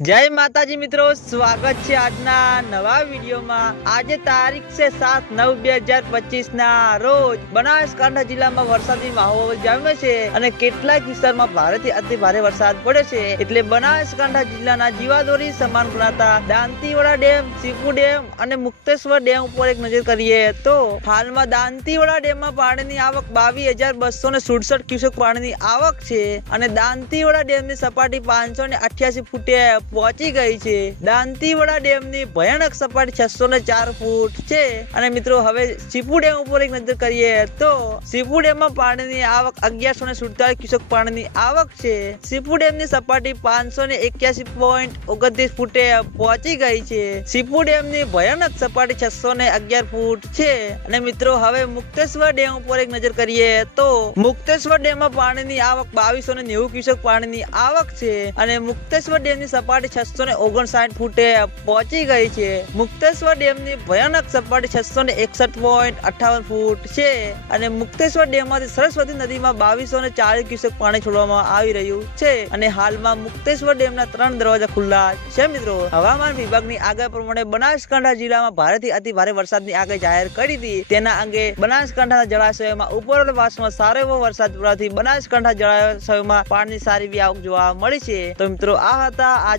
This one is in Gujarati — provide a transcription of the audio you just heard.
જય માતાજી મિત્રો, સ્વાગત છે આજના નવા વિડીયોમાં. આજે તારીખ છે સાત નવ બે હજાર પચીસ ના રોજ બનાસકાંઠા જિલ્લામાં વરસાદી માહોલ જામ્યો છે અને કેટલાક વિસ્તારમાં ભારેથી અતિ ભારે વરસાદ પડ્યો છે. એટલે બનાસકાંઠા જિલ્લાના જીવાદોરી સમાન ગણાતા દાંતીવાડા ડેમ સીપુ ડેમ અને મુક્તેશ્વર ડેમ ઉપર એક નજર કરીએ તો હાલમાં દાંતીવાડા ડેમમાં પાણીની આવક બાવીસ હજાર બસો ને સુડસઠ ક્યુસેક પાણીની આવક છે અને દાંતીવાડા ડેમની સપાટી પાંચસો ને અઠ્યાસી ફૂટે પહોંચી ગઈ છે. દાંતીવાડા ડેમની ભયાનક સપાટી છસો ને ચાર ફૂટ છે. અને મિત્રો, હવે સીપુ ડેમ ઉપર એક નજર કરીએ તો સીપુ ડેમમાં પાણીની આવક અગિયારસો ને સુડતાલીસ ક્યુસેક પાણીની આવક છે. સીપુ ડેમની સપાટી પાંચસો ને એક્યાસી પોઈન્ટ ઓગણત્રીસ ફૂટે પહોંચી ગઈ છે. સીપુ ડેમની ભયાનક સપાટી છસો ને અગિયાર ફૂટ છે. અને મિત્રો, હવે મુક્તેશ્વર ડેમ ઉપર એક નજર કરીએ તો મુક્તેશ્વર ડેમમાં પાણીની આવક બાવીસો ને નેવું ક્યુસેક પાણીની આવક છે. અને મુક્તેશ્વર ડેમની સપાટી છસો ને ઓગણસાઠ ફૂટે પહોંચી ગઈ છે. મુક્તેશ્વર ડેમની ભયાનક સપાટી છસો ને એકસઠ પોઈન્ટ અઠાવન ફૂટ છે અને મુક્તેશ્વર ડેમમાંથી સરસ્વતી નદીમાં બાવીસો ને ચાલીસ ક્યુસેક પાણી છોડવામાં આવી રહ્યું છે અને હાલમાં મુક્તેશ્વર ડેમના ત્રણ દરવાજા ખુલ્લા છે મિત્રો. હવામાન વિભાગની આગાહી પ્રમાણે બનાસકાંઠા જિલ્લામાં ભારેથી અતિ ભારે વરસાદની આગાહી જાહેર કરી હતી. તેના અંગે બનાસકાંઠાના જળાશયોમાં ઉપરવાળા વાસમાં સારો એવો વરસાદ પડવાથી બનાસકાંઠા જળાશયોમાં પાણીની સારી આવક જોવા મળી છે. તો મિત્રો આ હતા